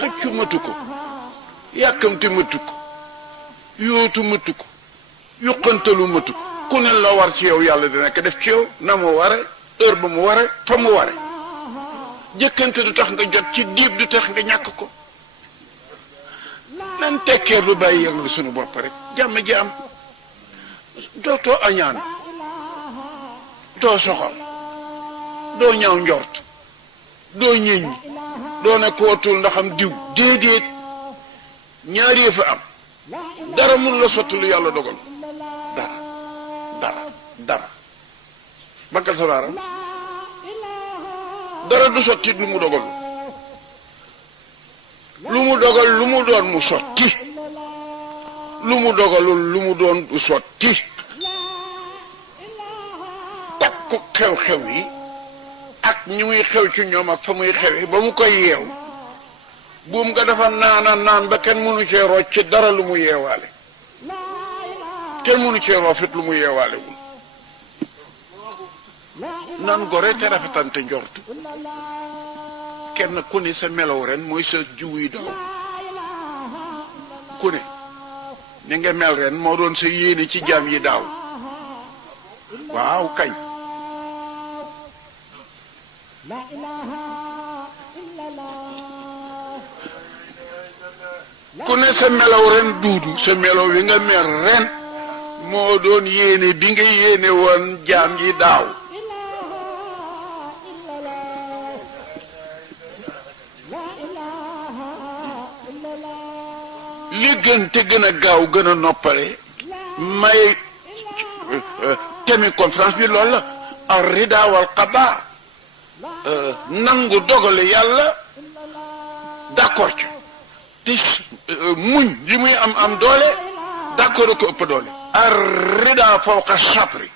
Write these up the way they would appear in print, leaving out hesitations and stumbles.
xëccu matu ko yàkkamte matu ko yóotu matu ko yuqantalu matu ko ku ne la war ci yow yàlla dina ko def ci yow na mu ware heure ba mu ware fa mu ware jëkkante du tax nga jot ci diib du tax nga ñàkk ko nan tekkeer lu bàyyi yëg la sunu bopp rek jàmm ji am dootoo añaan doo soxal doo ñaaw njort doo ñeñ doo ne kootul ndax am diw déedéet ñaari yëf am dara mun la sotti lu yàlla dogal dara bakkal sa baaram dara du sotti lu mu dogal lu mu dogal lu mu doon mu sotti lu mu dogalul lu mu doon du sotti takku xew-xew yi ak ñi muy xew ci ñoom ak fa muy xew ba mu koy yeew buum nga dafa naan ba kenn mënu cee rocc ci dara lu mu yeewaale kenn mënu cee roofit lu mu yeewaale wul nan gore te rafetante njortu kenn ku ne sa melow ren mooy sa jiw yi daaw ku ne ni nga mel ren moo doon sa yéene ci jaam yi daaw waaw kañ ku ne sa melow ren duudu sa melow wi nga mel ren moo doon yéene bi nga yéene woon jaam yi daaw li gën te gën a gaaw gën a noppale may thème conférence bi loolu la ar rida wal qada nangu dogale yàlla d'accord ci te muñ li muy am doole d'accord ko ëpp doole ar rida fawqa sabri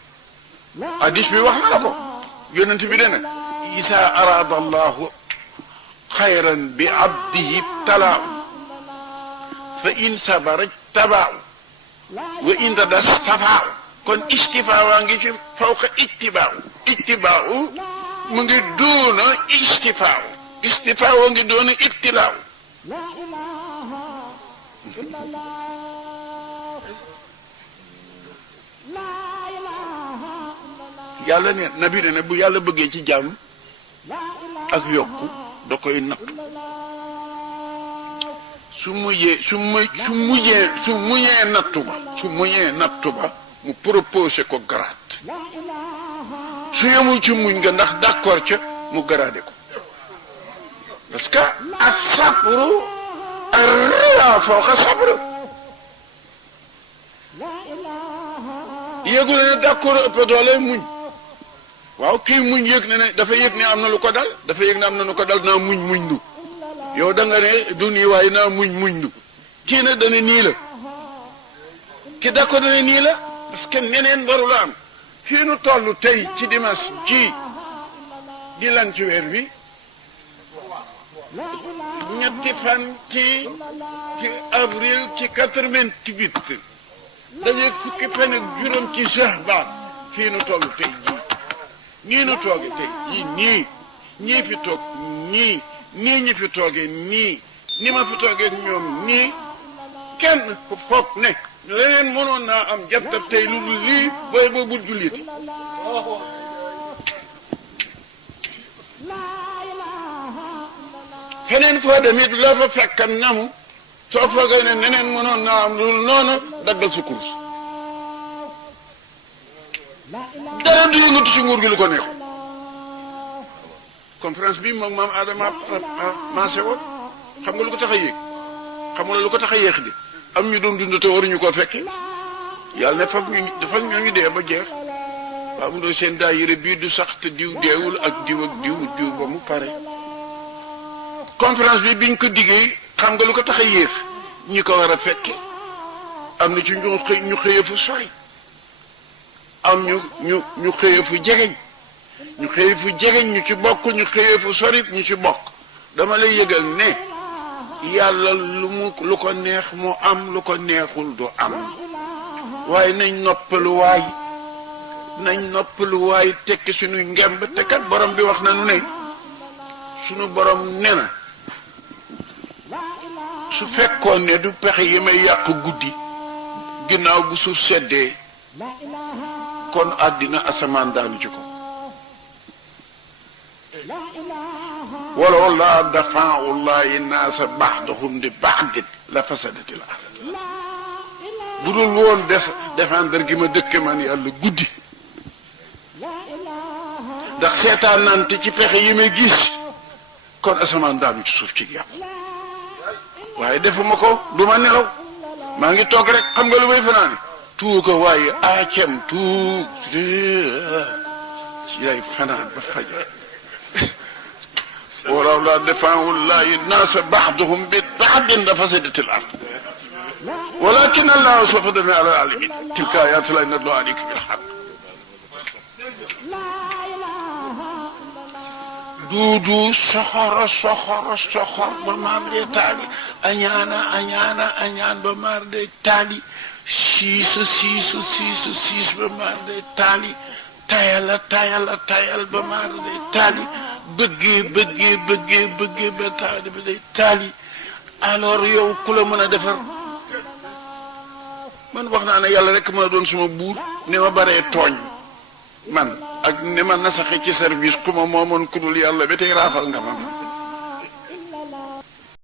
hadis bi wax na la ko yonent bi dena isa arada allahu xayran bi abdihi talaahu fa in sabara tabaaw wa in dada stafaaw kon istifaa ngi ci fawqa ittibaaw mu ngi doona istifaaw ngi doona ittilaaw yàlla ne nabi ne bu yàlla bëggee ci jàmm ak yokku da koy natt su muñee nattu ba mu proposé ko grade su yemul ci muñ nga ndax d'accord ca mu gradé ko parce que ak sabru ar-rida fawqa sabr yëgul ne d'accord ëpp doole muñ waaw kii muñ yëg ne dafa yëg ne am na lu ko dal naa muñ du yow da nga ne du nii waaye naa muñ du kii nag dana nii la ki d'accord dana nii la parce que neneen waru la am fii nu toll tey ci dimanche ji di lan ci weer bi ñetti fan ci avril ci 88 dañuy fukki fan ak juróom ci Shahban fii nu toll tey jii ñii nu tooge tey jii ñii fi toog ñii ñi fi tooge nii ni ma fi tooge ñoom nii kenn ku foog ne leneen mënoon naa am jattab tey lu dul lii booy boobul julliti feneen foo demit la fa fekkan namu soo foogee ne neneen mënoon naa am lu dul noonu daggal sa course dara du yëngatu ci nguur gi lu ko neex conférence bi moom maam Adama maase woon xam nga lu ko tax a yéeg xam nga lu ko tax a yéex di am ñu doon dund te waruñu koo fekke yàlla ne fag ñooñu dee ba jeex waaw mu doon seen daayira bii du sax te diw deewul ak diw ba mu pare conférence bi biñ ko diggee xam nga lu ko tax a yéex ñi ko war a fekke am na ci ñu xëye fu sori am ñu xëye fu jegeñ ñu xëye fu jegeñ ñu ci bokk ñu xëye fu sori ñu ci bokk dama lay yëgal ne yàlla lu ko neex mu am lu ko neexul du am waaye nañ noppalu waay tekki suñu ngemb te kat borom bi wax na nu ne suñu borom ne na su fekkoon ne du pexe yi may yàq guddi ginnaaw bu suuf seddee kon àddina asamaan daanu ci ko walaw laa dafa'u llaahi naasa ba'dahum bi ba'din la fasadatil ard bu dul woon défendre gi ma dëkke man yàlla guddi ndax seetaan nante ci pexe yi may gis kon asamaan daanu ci suuf ci yàpp waaye defuma ko du ma nelaw maa ngi toog rek xam nga lu may fanaani tuu ko waaye aacem tuu yay fanaan ba fajar walaw laa dafa'u llaahi naasa ba'dahum bi ba'din la fasadatil ard walakin Allaaha zu fadlin alal aalamiin tilka aayaatu llaahi natluuhaa alayka bil haqq duudu soxor ba maar de taali añaan ba maar de taali siis ba maar de taali tayal ba maar de taali bëggee ba taali ba day taali alors yow ku la mën a defar man wax naa ne yàlla rek mën a doon suma buur ne ma baree tooñ man ak ne ma nasaxe ci service ku ma moomoon ku dul yàlla ba tey raafal nga ma